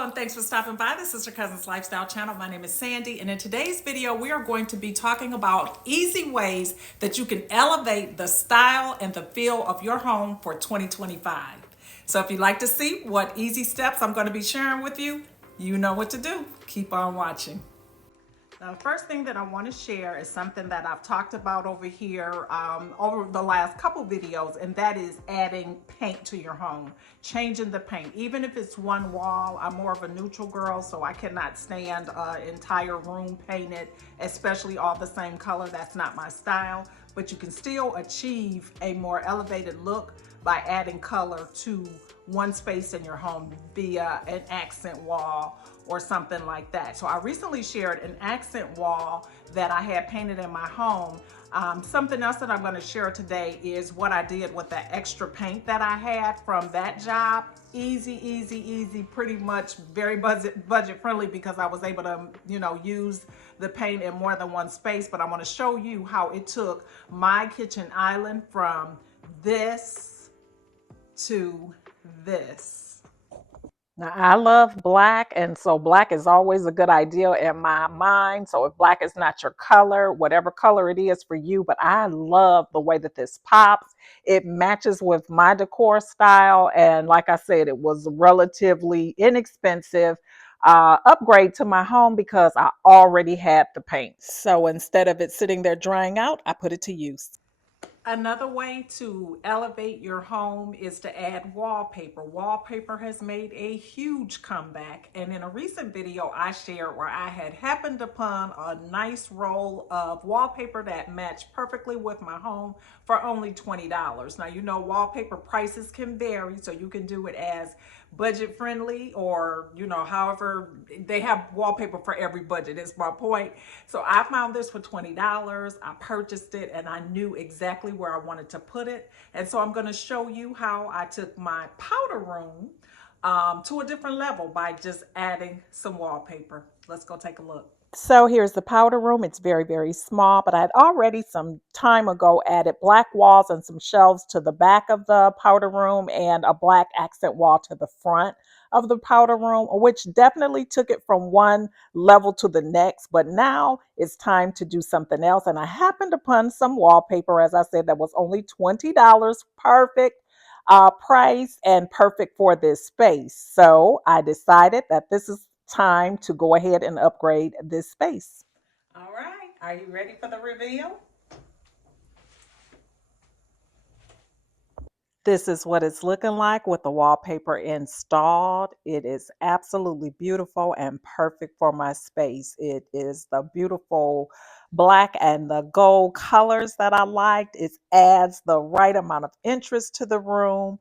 Hello and thanks for stopping by the Sister Cousins Lifestyle channel. My name is Sandy, and in today's video we are going to be talking about easy ways that you can elevate the style and the feel of your home for 2025. So if you'd like to see what easy steps I'm going to be sharing with you, you know what to do. Keep on watching. Now, the first thing that I want to share is something that I've talked about over here over the last couple videos, and that is adding paint to your home, changing the paint. Even if it's one wall, I'm more of a neutral girl, so I cannot stand an entire room painted, especially all the same color. That's not my style, but you can still achieve a more elevated look by adding color to one space in your home via an accent wall or something like that. So I recently shared an accent wall that I had painted in my home. Something else that I'm going to share today is what I did with the extra paint that I had from that job. Easy, pretty much very budget friendly because I was able to, use the paint in more than one space. But I want to show you how it took my kitchen island from this to this. Now, I love black, and so black is always a good idea in my mind. So if black is not your color, whatever color it is for you, but I love the way that this pops. It matches with my decor style, and like I said, it was relatively inexpensive upgrade to my home because I already had the paint. So instead of it sitting there drying out, I put it to use. Another way to elevate your home is to add wallpaper. Wallpaper has made a huge comeback, and in a recent video I shared where I had happened upon a nice roll of wallpaper that matched perfectly with my home for only $20. Now, wallpaper prices can vary, so you can do it as budget friendly or however. They have wallpaper for every budget is my point. So I found this for $20. I purchased it and I knew exactly where I wanted to put it, and so I'm going to show you how I took my powder room to a different level by just adding some wallpaper. Let's go take a look. So here's the powder room. It's very, very small, but I had already some time ago added black walls and some shelves to the back of the powder room and a black accent wall to the front of the powder room, which definitely took it from one level to the next. But now it's time to do something else. And I happened upon some wallpaper, as I said, that was only $20, perfect price and perfect for this space. So I decided that this is time to go ahead and upgrade this space. All right, are you ready for the reveal? This is what it's looking like with the wallpaper installed. It is absolutely beautiful and perfect for my space. It is the beautiful black and the gold colors that I liked. It adds the right amount of interest to the room.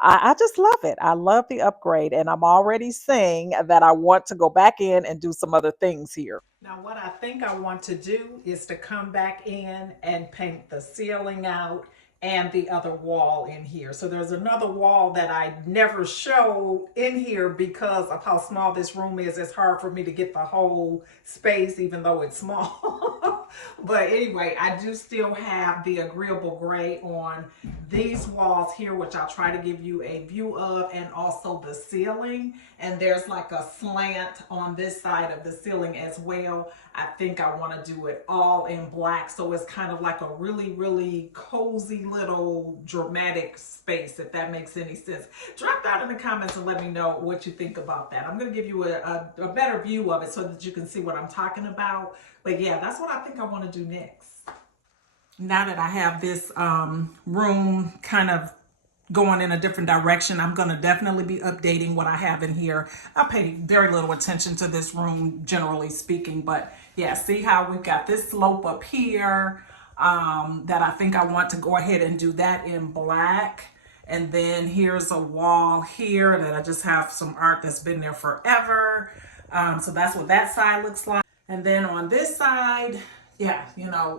I just love it. I love the upgrade, and I'm already saying that I want to go back in and do some other things here. Now, what I think I want to do is to come back in and paint the ceiling out and the other wall in here. So there's another wall that I never show in here because of how small this room is. It's hard for me to get the whole space, even though it's small. But anyway, I do still have the agreeable gray on these walls here, which I'll try to give you a view of, and also the ceiling. And there's like a slant on this side of the ceiling as well. I think I want to do it all in black, so it's kind of like a really cozy little dramatic space, if that makes any sense. Drop down in the comments and let me know what you think about that. I'm going to give you a better view of it so that you can see what I'm talking about. But yeah, that's what I think I want to do next. Now that I have this room kind of going in a different direction, I'm going to definitely be updating what I have in here. I pay very little attention to this room, generally speaking, but yeah, see how we've got this slope up here that I think I want to go ahead and do that in black. And then here's a wall here that I just have some art that's been there forever. So that's what that side looks like. And then on this side, yeah,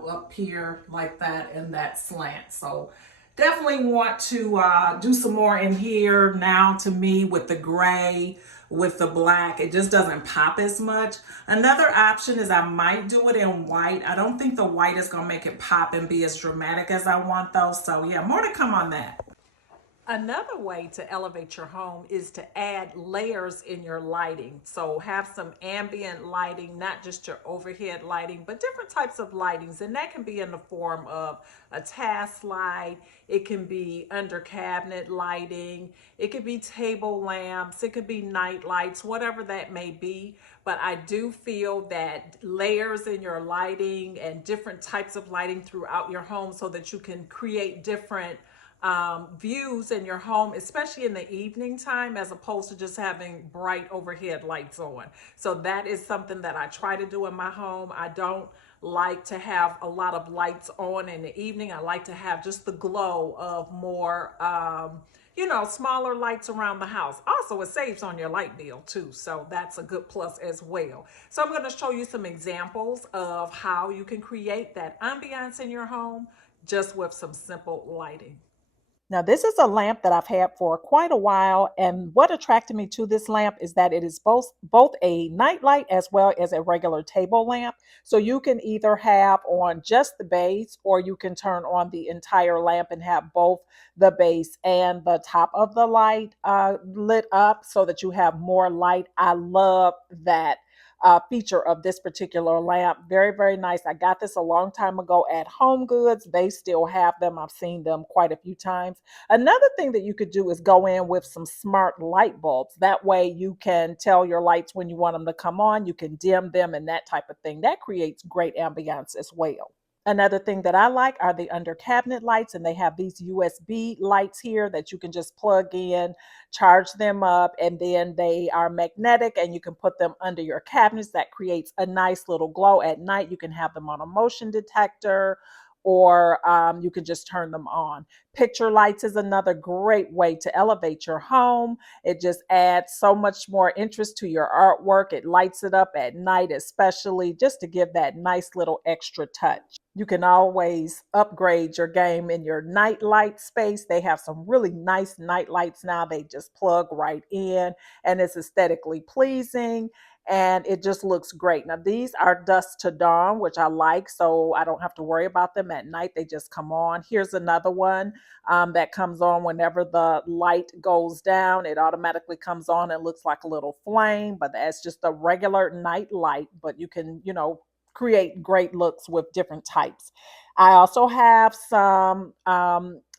up here like that and that slant. So definitely want to do some more in here now. To me, with the gray, with the black, it just doesn't pop as much. Another option is I might do it in white. I don't think the white is going to make it pop and be as dramatic as I want though. So yeah, more to come on that. Another way to elevate your home is to add layers in your lighting. So have some ambient lighting, not just your overhead lighting, but different types of lightings. And that can be in the form of a task light. It can be under cabinet lighting. It could be table lamps. It could be night lights, whatever that may be. But I do feel that layers in your lighting and different types of lighting throughout your home so that you can create different views in your home, especially in the evening time, as opposed to just having bright overhead lights on. So that is something that I try to do in my home. I don't like to have a lot of lights on in the evening. I like to have just the glow of more, smaller lights around the house. Also, it saves on your light bill too. So that's a good plus as well. So I'm going to show you some examples of how you can create that ambiance in your home just with some simple lighting. Now, this is a lamp that I've had for quite a while, and what attracted me to this lamp is that it is both a night light as well as a regular table lamp. So you can either have on just the base, or you can turn on the entire lamp and have both the base and the top of the light lit up so that you have more light. I love that feature of this particular lamp. Very, very nice. I got this a long time ago at Home Goods. They still have them. I've seen them quite a few times. Another thing that you could do is go in with some smart light bulbs. That way you can tell your lights when you want them to come on. You can dim them and that type of thing. That creates great ambiance as well. Another thing that I like are the under cabinet lights, and they have these USB lights here that you can just plug in, charge them up, and then they are magnetic and you can put them under your cabinets. That creates a nice little glow at night. You can have them on a motion detector, or you can just turn them on. Picture lights is another great way to elevate your home. It just adds so much more interest to your artwork. It lights it up at night, especially just to give that nice little extra touch. You can always upgrade your game in your night light space. They have some really nice night lights now. They just plug right in and it's aesthetically pleasing and it just looks great. Now, these are dusk to dawn, which I like, so I don't have to worry about them at night. They just come on. Here's another one that comes on whenever the light goes down. It automatically comes on and looks like a little flame, but that's just a regular night light. But you can, create great looks with different types. I also have some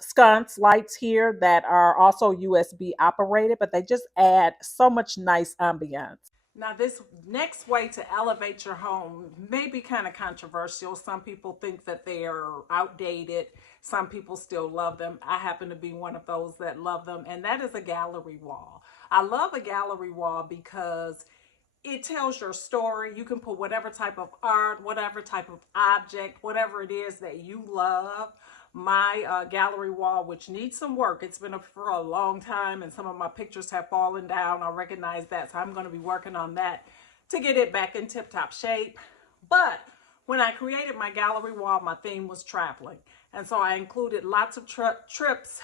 sconce lights here that are also USB operated, but they just add so much nice ambiance. Now, this next way to elevate your home may be kind of controversial. Some people think that they are outdated. Some people still love them. I happen to be one of those that love them, and that is a gallery wall. I love a gallery wall because it tells your story. You can put whatever type of art, whatever type of object, whatever it is that you love. My gallery wall, which needs some work, it's been up for a long time and some of my pictures have fallen down. I recognize that, so I'm going to be working on that to get it back in tip-top shape. But when I created my gallery wall, my theme was traveling. And so I included lots of trips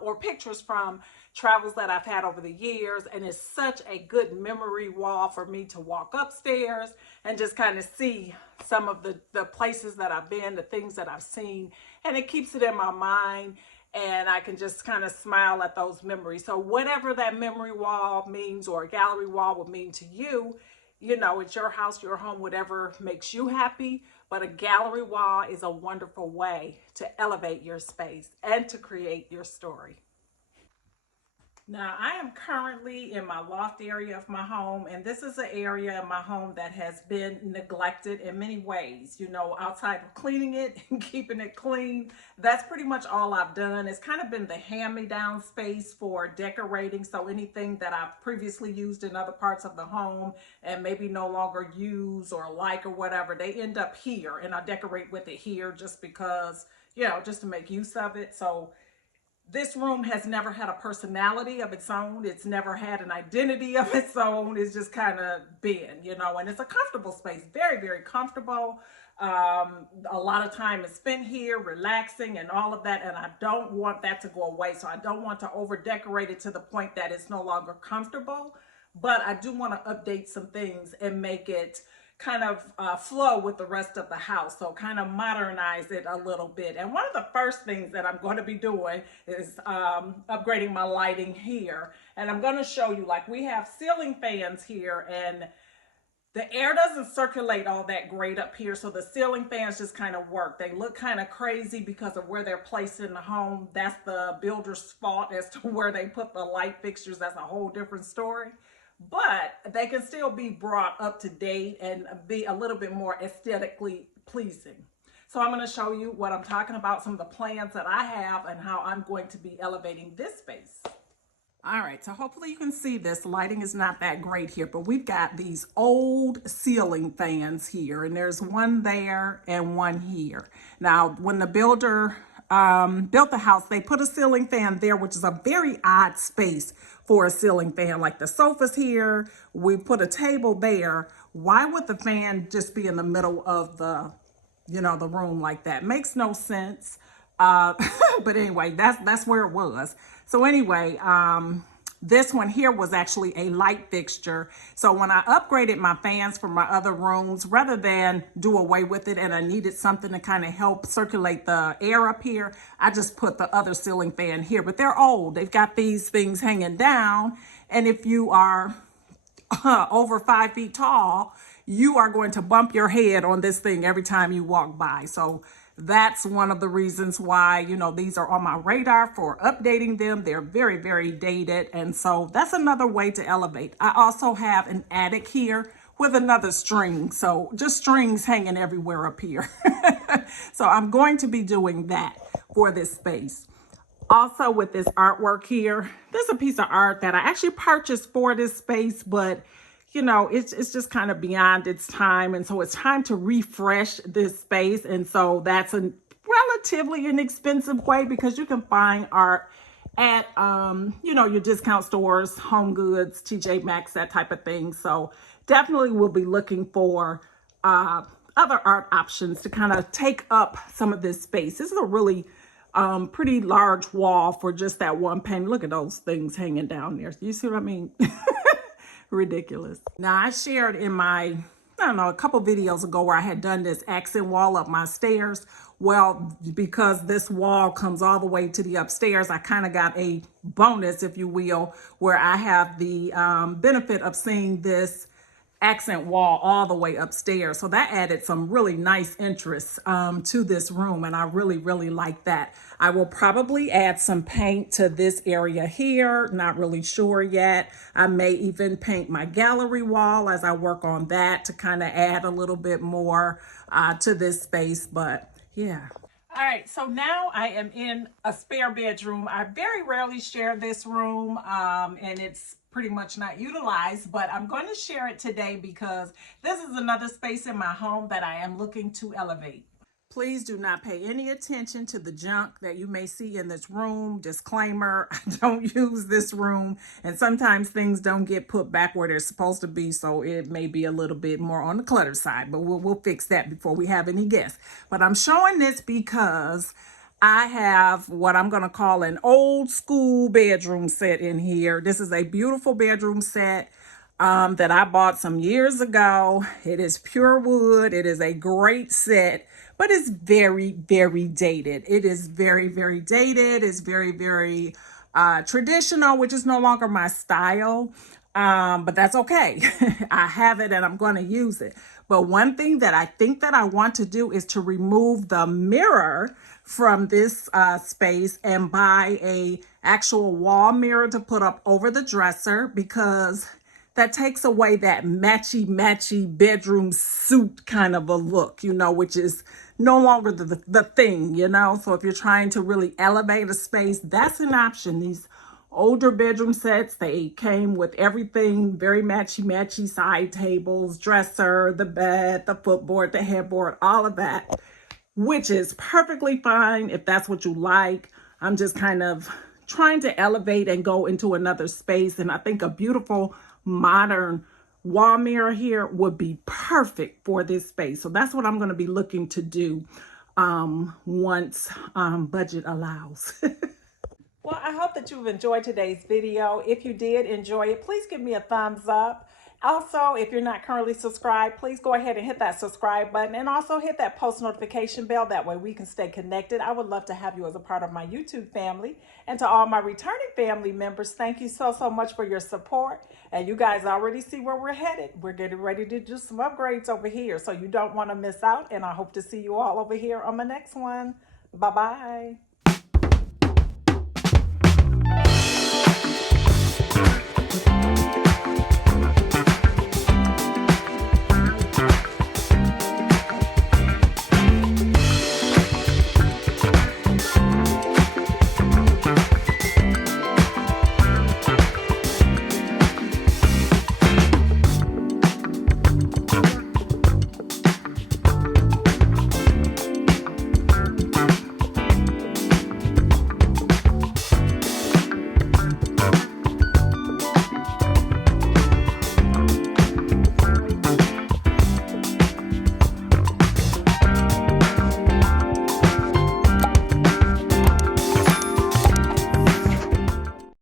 or pictures from travels that I've had over the years. And it's such a good memory wall for me to walk upstairs and just kind of see some of the places that I've been, the things that I've seen. And it keeps it in my mind. And I can just kind of smile at those memories. So whatever that memory wall means or a gallery wall would mean to you, it's your house, your home, whatever makes you happy. But a gallery wall is a wonderful way to elevate your space and to create your story. Now, I am currently in my loft area of my home, and this is an area in my home that has been neglected in many ways. Outside of cleaning it and keeping it clean, that's pretty much all I've done. It's kind of been the hand-me-down space for decorating. So anything that I've previously used in other parts of the home and maybe no longer use or like or whatever, they end up here, and I decorate with it here just because, just to make use of it. So this room has never had a personality of its own. It's never had an identity of its own. It's just kind of been, and it's a comfortable space, very, very comfortable. A lot of time is spent here relaxing and all of that. And I don't want that to go away. So I don't want to over decorate it to the point that it's no longer comfortable, but I do want to update some things and make it kind of flow with the rest of the house. So kind of modernize it a little bit. And one of the first things that I'm going to be doing is upgrading my lighting here. And I'm going to show you, like, we have ceiling fans here, and the air doesn't circulate all that great up here, so the ceiling fans just kind of work. They look kind of crazy because of where they're placed in the home. That's the builder's fault as to where they put the light fixtures. That's a whole different story. But they can still be brought up to date and be a little bit more aesthetically pleasing. So I'm going to show you what I'm talking about, some of the plans that I have, and how I'm going to be elevating this space. All right, so hopefully you can see this. Lighting is not that great here, but we've got these old ceiling fans here, and there's one there and one here. Now, when the builder built the house, they put a ceiling fan there, which is a very odd space for a ceiling fan. Like the sofa's here, we put a table there. Why would the fan just be in the middle of the, the room like that? Makes no sense. But anyway, that's where it was. So anyway, this one here was actually a light fixture. So when I upgraded my fans for my other rooms, rather than do away with it and I needed something to kind of help circulate the air up here, I just put the other ceiling fan here. But they're old. They've got these things hanging down. And if you are over 5 feet tall, you are going to bump your head on this thing every time you walk by. So that's one of the reasons why, these are on my radar for updating them. They're very, very dated. And so that's another way to elevate. I also have an attic here with another string. So just strings hanging everywhere up here. So I'm going to be doing that for this space. Also with this artwork here, there's a piece of art that I actually purchased for this space, but it's just kind of beyond its time. And so it's time to refresh this space. And so that's a relatively inexpensive way, because you can find art at, your discount stores, Home Goods, TJ Maxx, that type of thing. So definitely we'll be looking for other art options to kind of take up some of this space. This is a really pretty large wall for just that one painting. Look at those things hanging down there. You see what I mean? Ridiculous. Now, I shared in my, a couple videos ago where I had done this accent wall up my stairs. Well, because this wall comes all the way to the upstairs, I kind of got a bonus, if you will, where I have the benefit of seeing this accent wall all the way upstairs. So that added some really nice interest to this room, and I really, really like that. I will probably add some paint to this area here. Not really sure yet. I may even paint my gallery wall as I work on that to kind of add a little bit more to this space, but yeah. All right, so now I am in a spare bedroom. I very rarely share this room, and it's pretty much not utilized, but I'm going to share it today because this is another space in my home that I am looking to elevate. Please do not pay any attention to the junk that you may see in this room. Disclaimer, I don't use this room, and sometimes things don't get put back where they're supposed to be, so it may be a little bit more on the clutter side, but we'll fix that before we have any guests. But I'm showing this because I have what I'm going to call an old school bedroom set in here. This is a beautiful bedroom set that I bought some years ago. It is pure wood. It is a great set, but it's very, very dated. It is very, very dated. It's very, very traditional, which is no longer my style. But that's okay. I have it and I'm going to use it. But one thing that I think that I want to do is to remove the mirror from this space and buy a actual wall mirror to put up over the dresser, because that takes away that matchy bedroom suit kind of a look, which is no longer the thing, So if you're trying to really elevate a space, that's an option. These older bedroom sets, they came with everything, very matchy side tables, dresser, the bed, the footboard, the headboard, all of that, which is perfectly fine if that's what you like. I'm just kind of trying to elevate and go into another space, and I think a beautiful modern wall mirror here would be perfect for this space. So that's what I'm going to be looking to do once budget allows. Well, I hope that you've enjoyed today's video. If you did enjoy it, please give me a thumbs up. Also, if you're not currently subscribed, please go ahead and hit that subscribe button and also hit that post notification bell. That way we can stay connected. I would love to have you as a part of my YouTube family. And to all my returning family members, thank you so, so much for your support. And you guys already see where we're headed. We're getting ready to do some upgrades over here. So you don't want to miss out. And I hope to see you all over here on my next one. Bye-bye.